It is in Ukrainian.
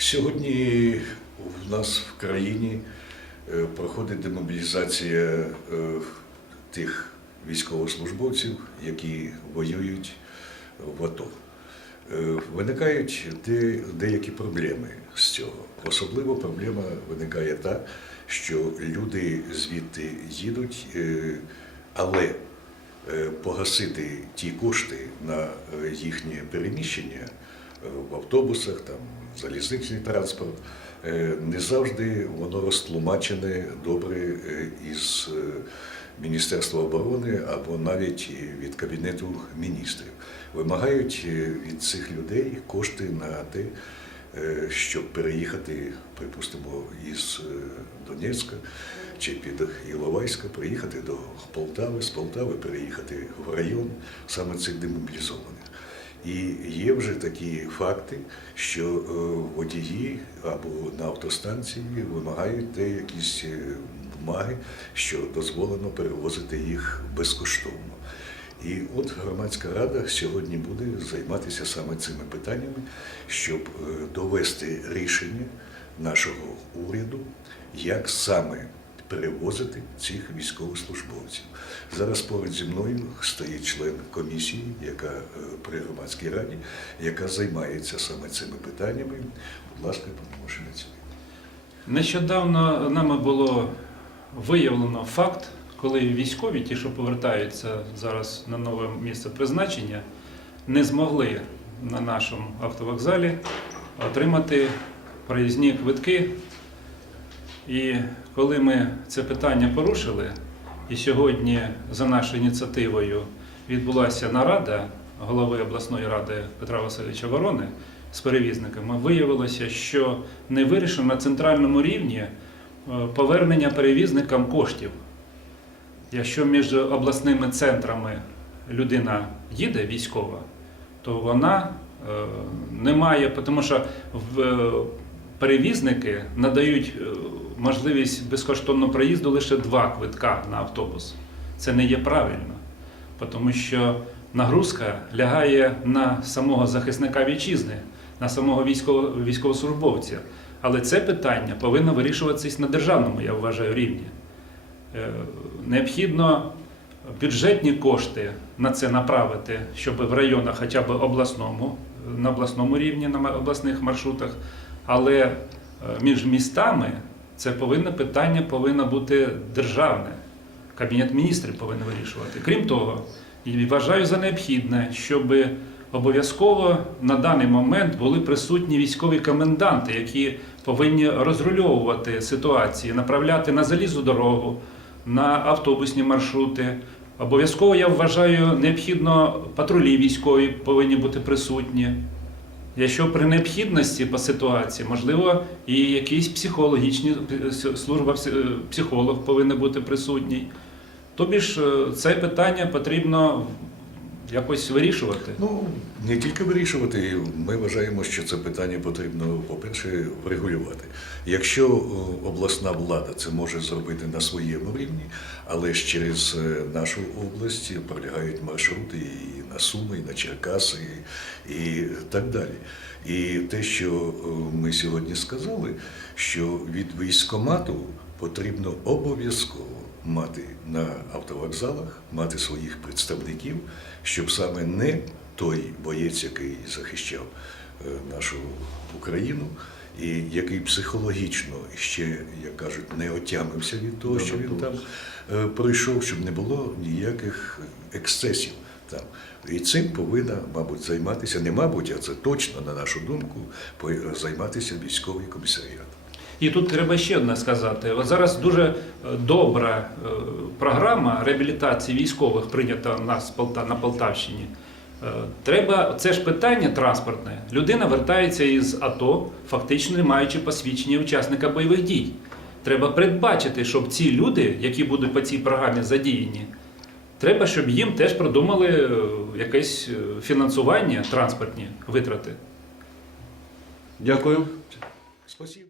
Сьогодні в нас в країні е, проходить демобілізація е, тих військовослужбовців, які воюють в АТО. Е, Виникають де- деякі проблеми з цього. Особливо проблема виникає та, що люди звідти їдуть, але погасити ті кошти на їхнє переміщення в автобусах, там, залізничний транспорт, е, не завжди воно розтлумачене добре е, із е, Міністерства оборони або навіть від Кабінету міністрів. Вимагають від цих людей кошти на те, щоб переїхати, припустимо, із Донецька чи під Іловайська, приїхати до Полтави, з Полтави переїхати в район саме цих демобілізованих. І є вже такі факти, що е, водії або на автостанції вимагають якісь е, бумаги, що дозволено перевозити їх безкоштовно. І от громадська рада сьогодні буде займатися саме цими питаннями, щоб е, довести рішення нашого уряду, як саме перевозити цих військовослужбовців. Зараз поруч зі мною стоїть член комісії, яка е, при громадській раді, яка займається саме цими питаннями. Будь ласка, пане Машинець. Нещодавно нами було виявлено факт, коли військові, ті, що повертаються зараз на нове місце призначення, не змогли на нашому автовокзалі отримати проїзні квитки. І коли ми це питання порушили, і сьогодні за нашою ініціативою відбулася нарада голови обласної ради Петра Васильовича Ворони з перевізниками, виявилося, що не вирішено на центральному рівні е, повернення перевізникам коштів. Якщо між обласними центрами людина їде військова, то вона е, не має, тому що в, е, перевізники надають е, можливість безкоштовного проїзду лише два квитка на автобус. Це не є правильно, тому що нагрузка лягає на самого захисника вітчизни, на самого військово- військовослужбовця. Але це питання повинно вирішуватися на державному, я вважаю, рівні. Е, Необхідно бюджетні кошти на це направити, щоб в районах хоча б обласному, на обласному рівні, на обласних маршрутах, але е, між містами це повинно питання повинно бути державне. Кабінет міністрів повинен вирішувати. Крім того, і вважаю за необхідне, щоб обов'язково на даний момент були присутні військові коменданти, які повинні розрульовувати ситуації, направляти на залізну дорогу, на автобусні маршрути. Обов'язково я вважаю, необхідно патрулі військові повинні бути присутні. Якщо при необхідності по ситуації, можливо, і якісь психологічні служба е, психолог повинен бути присутній. Тобі ж е, це питання потрібно якось вирішувати. Ну, не тільки вирішувати, ми вважаємо, що це питання потрібно, по-перше, врегулювати. Якщо е, обласна влада це може зробити на своєму рівні, але ж через нашу область пролягають маршрути і на Суми, і на Черкаси, і, і так далі. І те, що е, ми сьогодні сказали, що від військомату потрібно обов'язково мати на автовокзалах, мати своїх представників, щоб саме не той боєць, який захищав е, нашу Україну, і який психологічно ще, як кажуть, не отямився від того, що він там е, пройшов, щоб не було ніяких ексцесів там. І цим повинна, мабуть, займатися, не мабуть, а це точно, на нашу думку, займатися військовий комісаріат. І тут треба ще одне сказати. От зараз дуже е, добра е, програма реабілітації військових прийнята у нас на Полтавщині. Е, Треба це ж питання транспортне. Людина вертається із АТО, фактично не маючи посвідчення учасника бойових дій. Треба передбачити, щоб ці люди, які будуть по цій програмі задіяні, треба, щоб їм теж продумали е, якесь е, фінансування, транспортні витрати. Дякую. Спасибо.